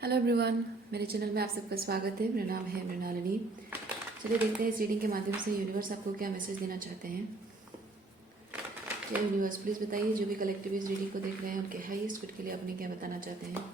Hello everyone, मेरे channel में आप सबका स्वागत है। मेरा नाम है मृणालिनी। चलिए देखते हैं इस रीडिंग के माध्यम से यूनिवर्स आपको क्या मैसेज देना चाहते हैं। जय यूनिवर्स, प्लीज़ बताइए जो भी कलेक्टिव इस रीडिंग को देख रहे हैं उनके हाईएस्ट गुड के लिए अपने क्या बताना चाहते हैं।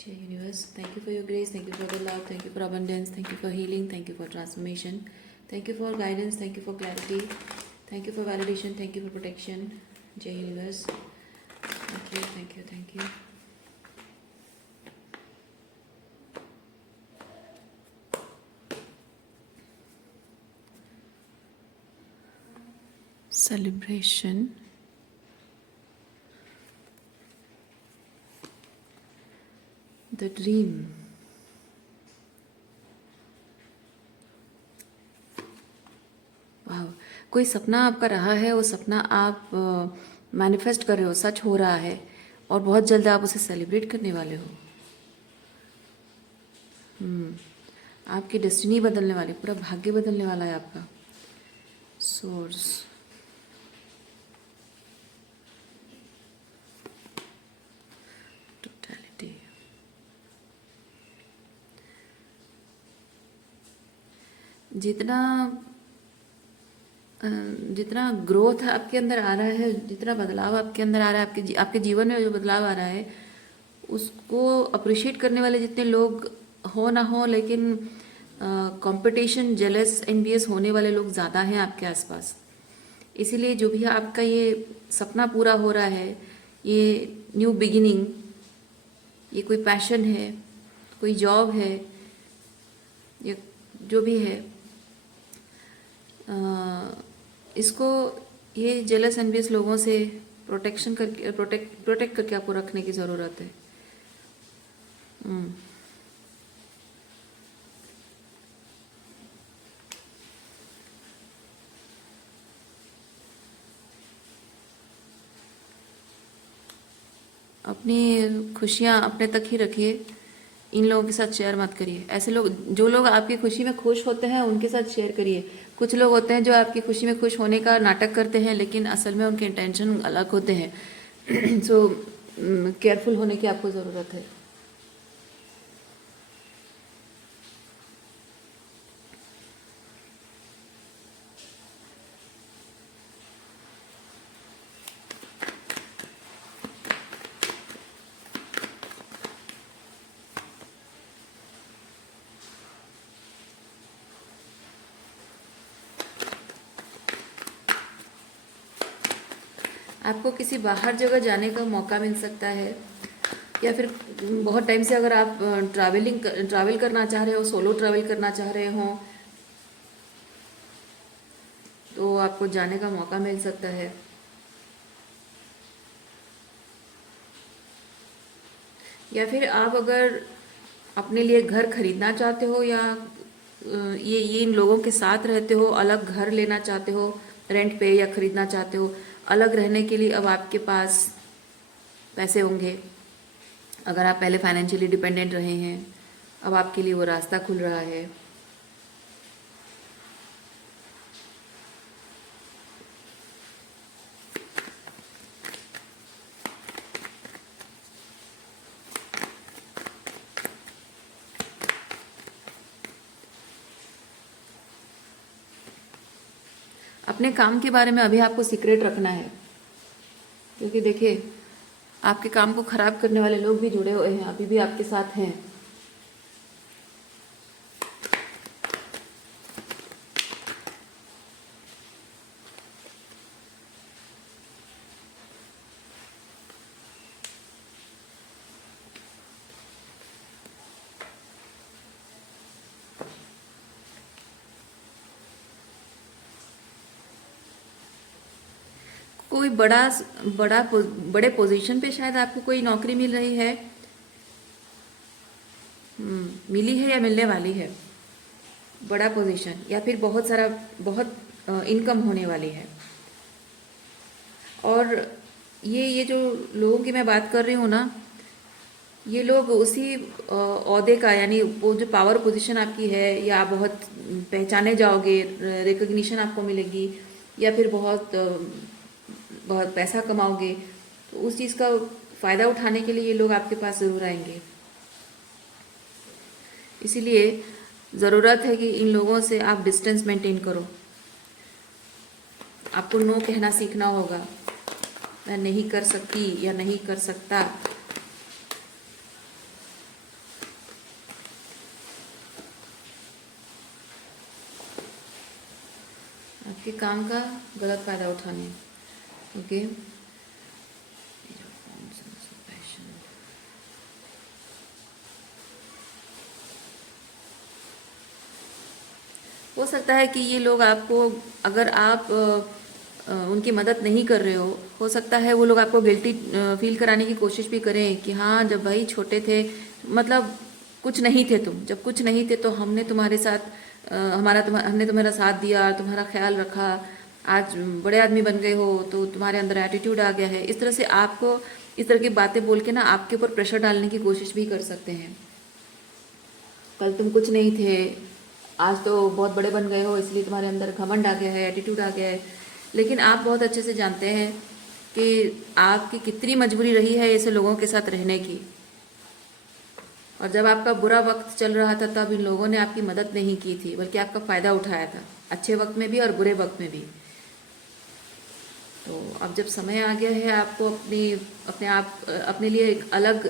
जय universe, thank you for your grace, thank you for the love, thank you for abundance, thank you for healing, thank you for transformation, thank you for guidance, thank you for clarity, thank you for validation, thank you for protection. जय universe, thank you thank you thank you. Celebration, the dream, वाह। कोई सपना आपका रहा है, वो सपना आप मैनिफेस्ट कर रहे हो, सच हो रहा है और बहुत जल्द आप उसे सेलिब्रेट करने वाले हो। आपकी डेस्टिनी बदलने वाली, पूरा भाग्य बदलने वाला है आपका। सोर्स, टोटलिटी, जितना जितना ग्रोथ आपके अंदर आ रहा है, जितना बदलाव आपके अंदर आ रहा है, आपके जीवन में जो बदलाव आ रहा है उसको अप्रिशिएट करने वाले जितने लोग हो ना हो, लेकिन कंपटीशन, जेलस, एनवियस होने वाले लोग ज़्यादा हैं आपके आसपास। इसीलिए जो भी आपका ये सपना पूरा हो रहा है, ये न्यू बिगिनिंग, ये कोई पैशन है, कोई जॉब है, या जो भी है, इसको ये जेलस एनवियस लोगों से प्रोटेक्शन करके प्रोटेक्ट करके आपको रखने की ज़रूरत है। अपनी खुशियाँ अपने तक ही रखिए, इन लोगों के साथ शेयर मत करिए। ऐसे लोग, जो लोग आपकी खुशी में खुश होते हैं उनके साथ शेयर करिए। कुछ लोग होते हैं जो आपकी खुशी में खुश होने का नाटक करते हैं, लेकिन असल में उनके इंटेंशन अलग होते हैं। सो केयरफुल होने की आपको ज़रूरत है। आपको किसी बाहर जगह जाने का मौका मिल सकता है, या फिर बहुत टाइम से अगर आप ट्रैवल करना चाह रहे हो, सोलो ट्रैवल करना चाह रहे हो, तो आपको जाने का मौका मिल सकता है। या फिर आप अगर अपने लिए घर खरीदना चाहते हो, या ये इन लोगों के साथ रहते हो, अलग घर लेना चाहते हो रेंट पे, या खरीदना चाहते हो, अलग रहने के लिए अब आपके पास पैसे होंगे। अगर आप पहले फाइनेंशियली डिपेंडेंट रहे हैं, अब आपके लिए वो रास्ता खुल रहा है। अपने काम के बारे में अभी आपको सीक्रेट रखना है, क्योंकि देखिए आपके काम को खराब करने वाले लोग भी जुड़े हुए हैं, अभी भी आपके साथ हैं। कोई बड़े पोजीशन पे शायद आपको कोई नौकरी मिल रही है, मिली है या मिलने वाली है। बड़ा पोजीशन, या फिर बहुत इनकम होने वाली है। और ये जो लोगों की मैं बात कर रही हूँ ना, ये लोग उसी ओहदे का, यानी वो जो पावर पोजीशन आपकी है, या आप बहुत पहचाने जाओगे, रिकग्निशन आपको मिलेगी, या फिर बहुत बहुत पैसा कमाओगे, तो उस चीज़ का फ़ायदा उठाने के लिए ये लोग आपके पास ज़रूर आएंगे। इसीलिए ज़रूरत है कि इन लोगों से आप डिस्टेंस मेंटेन करो। आपको नो कहना सीखना होगा। मैं नहीं कर सकती या नहीं कर सकता। आपके काम का गलत फ़ायदा उठाने। ओके। हो सकता है कि ये लोग आपको, अगर आप उनकी मदद नहीं कर रहे हो सकता है वो लोग आपको गिल्टी फील कराने की कोशिश भी करें कि हाँ, जब भाई छोटे थे, मतलब कुछ नहीं थे तुम, जब कुछ नहीं थे तो हमने तुम्हारे साथ हमने तुम्हारा साथ दिया, तुम्हारा ख्याल रखा, आज बड़े आदमी बन गए हो तो तुम्हारे अंदर एटीट्यूड आ गया है। इस तरह से आपको इस तरह की बातें बोल के ना आपके ऊपर प्रेशर डालने की कोशिश भी कर सकते हैं। कल तुम कुछ नहीं थे, आज तो बहुत बड़े बन गए हो, इसलिए तुम्हारे अंदर घमंड आ गया है, एटीट्यूड आ गया है। लेकिन आप बहुत अच्छे से जानते हैं कि आपकी कितनी मजबूरी रही है ऐसे लोगों के साथ रहने की। और जब आपका बुरा वक्त चल रहा था तब इन लोगों ने आपकी मदद नहीं की थी, बल्कि आपका फ़ायदा उठाया था, अच्छे वक्त में भी और बुरे वक्त में भी। तो अब जब समय आ गया है आपको अपने लिए एक अलग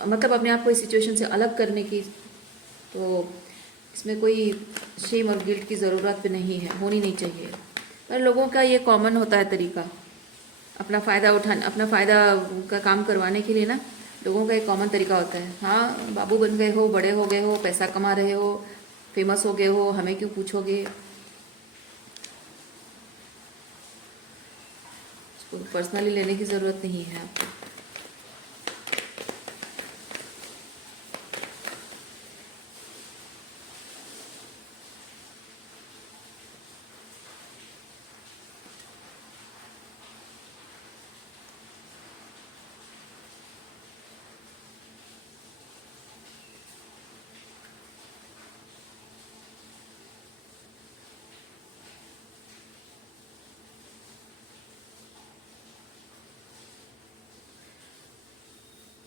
मतलब अपने आप को इस सिचुएशन से अलग करने की, तो इसमें कोई शेम और गिल्ट की ज़रूरत भी नहीं है, होनी नहीं चाहिए। पर लोगों का ये कॉमन होता है तरीका, अपना फ़ायदा का काम करवाने के लिए ना, लोगों का एक कॉमन तरीका होता है। हाँ, बाबू बन गए हो, बड़े हो गए हो, पैसा कमा रहे हो, फेमस हो गए हो, हमें क्यों पूछोगे। उसको पर्सनली लेने की ज़रूरत नहीं है आपको।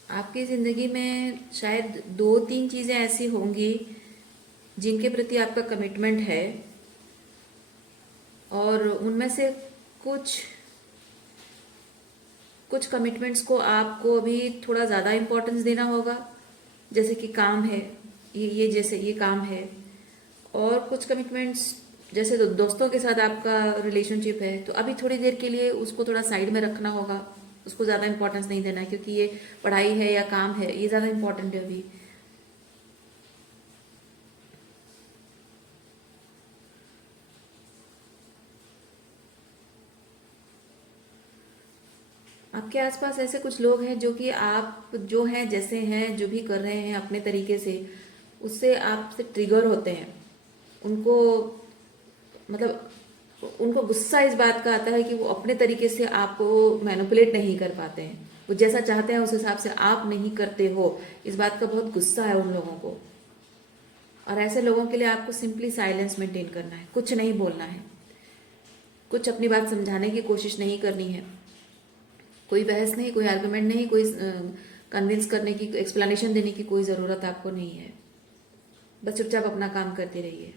आपकी ज़िंदगी में शायद 2-3 चीज़ें ऐसी होंगी जिनके प्रति आपका कमिटमेंट है, और उनमें से कुछ कुछ कमिटमेंट्स को आपको अभी थोड़ा ज़्यादा इम्पोर्टेंस देना होगा, जैसे कि काम है, जैसे ये काम है। और कुछ कमिटमेंट्स जैसे दोस्तों के साथ आपका रिलेशनशिप है, तो अभी थोड़ी देर के लिए उसको थोड़ा साइड में रखना होगा, उसको ज़्यादा इंपॉर्टेंस नहीं देना है, क्योंकि ये पढ़ाई है या काम है, ये ज़्यादा इम्पोर्टेंट है अभी। आपके आसपास ऐसे कुछ लोग हैं जो कि आप जो हैं, जैसे हैं, जो भी कर रहे हैं अपने तरीके से, उससे आपसे ट्रिगर होते हैं। उनको मतलब उनको गुस्सा इस बात का आता है कि वो अपने तरीके से आपको मैनिपुलेट नहीं कर पाते हैं, वो जैसा चाहते हैं उस हिसाब से आप नहीं करते हो, इस बात का बहुत गुस्सा है उन लोगों को। और ऐसे लोगों के लिए आपको सिंपली साइलेंस मेंटेन करना है, कुछ नहीं बोलना है, कुछ अपनी बात समझाने की कोशिश नहीं करनी है, कोई बहस नहीं, कोई आर्गुमेंट नहीं, कोई कन्विंस करने की, एक्सप्लेनेशन देने की कोई ज़रूरत आपको नहीं है। बस चुपचाप अपना काम करते रहिए।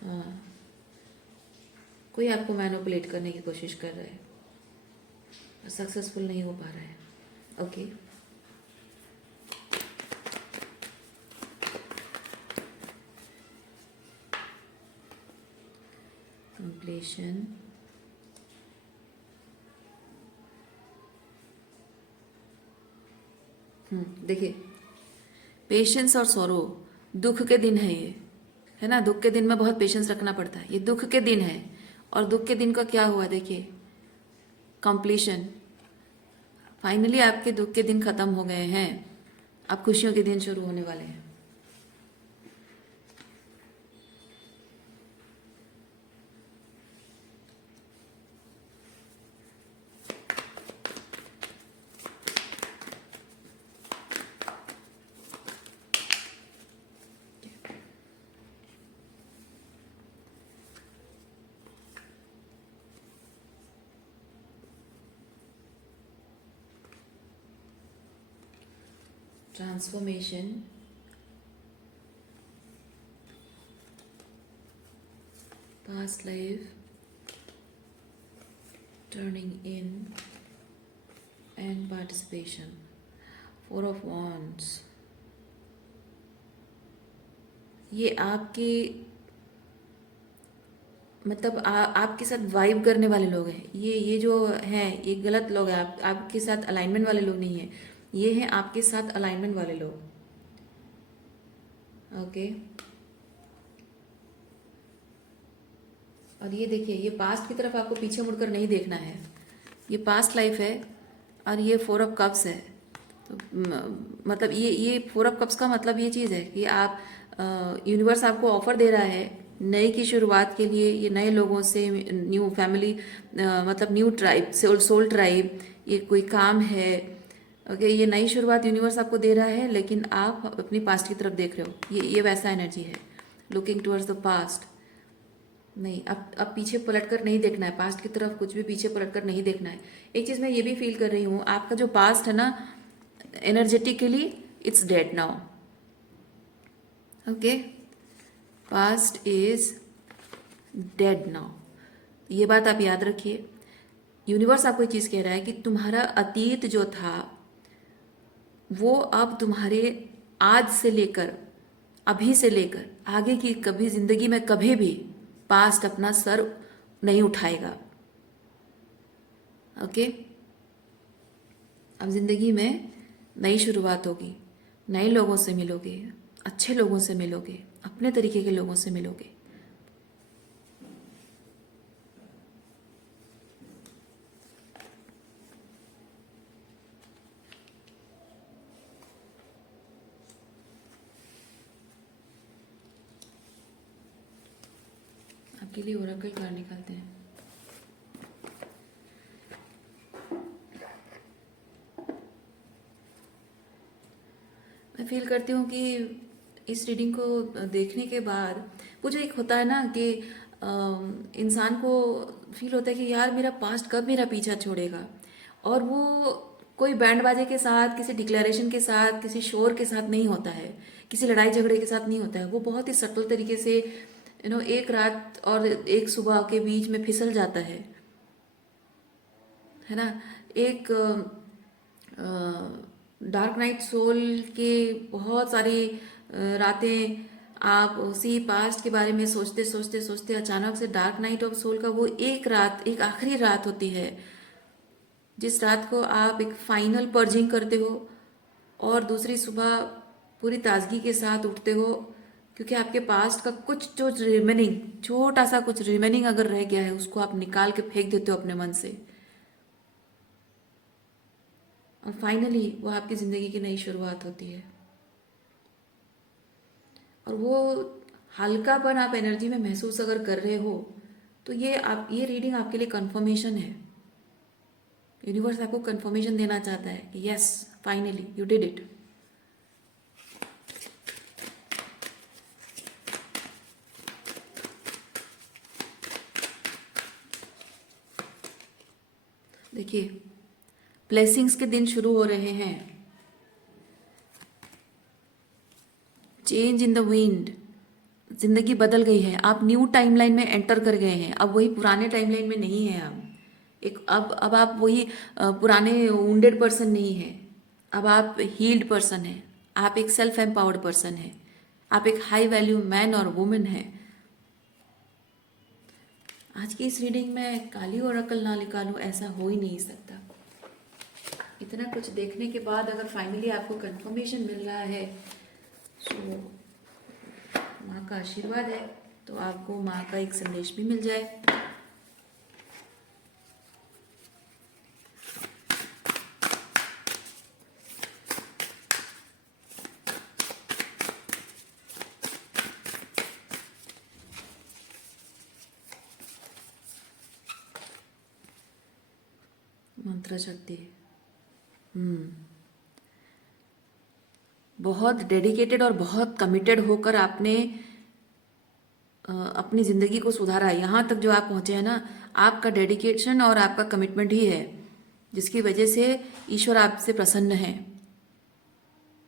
हाँ, कोई आपको मैनिपुलेट करने की कोशिश कर रहा है, सक्सेसफुल नहीं हो पा रहा है। ओके। कंप्लीशन। देखिए, पेशेंस और सॉरो, दुख के दिन है ये, है ना। दुख के दिन में बहुत पेशेंस रखना पड़ता है, ये दुख के दिन है। और दुख के दिन का क्या हुआ, देखिए, कंप्लीशन। फाइनली आपके दुख के दिन खत्म हो गए हैं, अब खुशियों के दिन शुरू होने वाले हैं। Transformation, past life, turning in, and participation. Four of Wands. ये आपके मतलब आपके साथ वाइब करने वाले लोग हैं। ये जो हैं ये गलत लोग हैं, आपके साथ अलाइनमेंट वाले लोग नहीं हैं। ये हैं आपके साथ अलाइनमेंट वाले लोग। ओके। और ये देखिए, ये पास्ट की तरफ आपको पीछे मुड़कर नहीं देखना है। ये पास्ट लाइफ है और ये 4 ऑफ कप्स है। तो मतलब ये 4 ऑफ कप्स का मतलब ये चीज़ है कि आप यूनिवर्स आपको ऑफर दे रहा है नए की शुरुआत के लिए। ये नए लोगों से, न्यू फैमिली, मतलब न्यू ट्राइब, सोल ट्राइब, ये कोई काम है। ओके, ये नई शुरुआत यूनिवर्स आपको दे रहा है, लेकिन आप अपनी पास्ट की तरफ देख रहे हो। ये वैसा एनर्जी है, लुकिंग टुवर्ड्स द पास्ट। नहीं, अब पीछे पलटकर नहीं देखना है, पास्ट की तरफ कुछ भी पीछे पलटकर नहीं देखना है। एक चीज़ मैं ये भी फील कर रही हूँ, आपका जो पास्ट है ना, energetically it's dead now. Okay, past is dead now. ये बात आप याद रखिए। यूनिवर्स आपको एक चीज़ कह रहा है कि तुम्हारा अतीत जो था वो अब तुम्हारे आज से लेकर, अभी से लेकर आगे की कभी जिंदगी में कभी भी पास्ट अपना सर नहीं उठाएगा। ओके, अब जिंदगी में नई शुरुआत होगी, नए लोगों से मिलोगे, अच्छे लोगों से मिलोगे, अपने तरीके के लोगों से मिलोगे। आपके लिए ओरेकल कार्ड निकालते हैं। मैं फील करती हूँ कि इस रीडिंग को देखने के बाद वो जो एक होता है ना कि इंसान को फील होता है कि यार मेरा पास्ट कब मेरा पीछा छोड़ेगा। और वो कोई बैंड बाजे के साथ, किसी डिक्लेरेशन के साथ, किसी शोर के साथ नहीं होता है, किसी लड़ाई झगड़े के साथ नहीं होता है। वो बहुत ही सटल तरीके से एक रात और एक सुबह के बीच में फिसल जाता है ना। एक डार्क नाइट सोल के बहुत सारी रातें आप उसी पास्ट के बारे में सोचते सोचते सोचते अचानक से डार्क नाइट ऑफ सोल का वो एक रात, एक आखिरी रात होती है जिस रात को आप एक फाइनल पर्जिंग करते हो और दूसरी सुबह पूरी ताजगी के साथ उठते हो, क्योंकि आपके पास्ट का कुछ जो रिमेनिंग, छोटा सा कुछ रिमेनिंग अगर रह गया है उसको आप निकाल के फेंक देते हो अपने मन से। और फाइनली वो आपकी ज़िंदगी की नई शुरुआत होती है। और वो हल्कापन आप एनर्जी में महसूस अगर कर रहे हो तो ये रीडिंग आपके लिए कंफर्मेशन है। यूनिवर्स आपको कंफर्मेशन देना चाहता है कि yes, finally you did it. देखिए, ब्लेसिंग्स के दिन शुरू हो रहे हैं। चेंज इन द विंड, जिंदगी बदल गई है। आप न्यू टाइमलाइन में एंटर कर गए हैं। अब वही पुराने टाइमलाइन में नहीं है आप। अब आप वही पुराने वुंडेड पर्सन नहीं है। अब आप हील्ड पर्सन है। आप एक सेल्फ एम्पावर्ड पर्सन है। आप एक हाई वैल्यू मैन और वुमेन है। आज की इस रीडिंग में काली ओरेकल ना निकालूं, ऐसा हो ही नहीं सकता। इतना कुछ देखने के बाद अगर फाइनली आपको कंफर्मेशन मिल रहा है तो माँ का आशीर्वाद है, तो आपको माँ का एक संदेश भी मिल जाए। मंत्र शक्ति, बहुत डेडिकेटेड और बहुत कमिटेड होकर आपने अपनी ज़िंदगी को सुधारा है। यहाँ तक जो आप पहुँचे हैं ना, आपका डेडिकेशन और आपका कमिटमेंट ही है जिसकी वजह से ईश्वर आपसे प्रसन्न है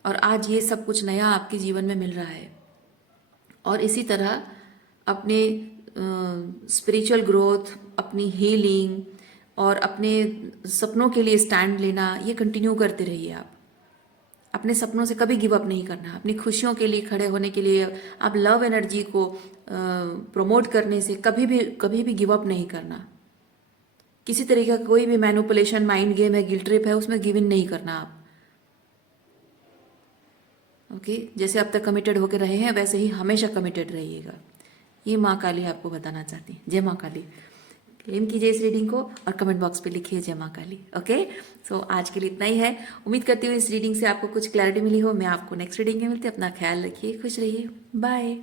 और आज ये सब कुछ नया आपके जीवन में मिल रहा है। और इसी तरह अपने स्पिरिचुअल ग्रोथ, अपनी हीलिंग और अपने सपनों के लिए स्टैंड लेना, ये कंटिन्यू करते रहिए आप। अपने सपनों से कभी गिव अप नहीं करना, अपनी खुशियों के लिए खड़े होने के लिए, आप लव एनर्जी को प्रमोट करने से कभी भी गिव अप नहीं करना। किसी तरीके का कोई भी मैनिपुलेशन, माइंड गेम है, गिल्ट ट्रिप है, उसमें गिव इन नहीं करना आप। ओके, जैसे अब तक कमिटेड होकर रहे हैं वैसे ही हमेशा कमिटेड रहिएगा। ये माँ काली आपको बताना चाहती है। जय माँ काली। क्लेम कीजिए इस रीडिंग को और कमेंट बॉक्स पे लिखिए जय माँ काली। ओके, सो आज के लिए इतना ही है। उम्मीद करती हूँ इस रीडिंग से आपको कुछ क्लैरिटी मिली हो। मैं आपको नेक्स्ट रीडिंग में मिलती हूँ। अपना ख्याल रखिए, खुश रहिए, बाय।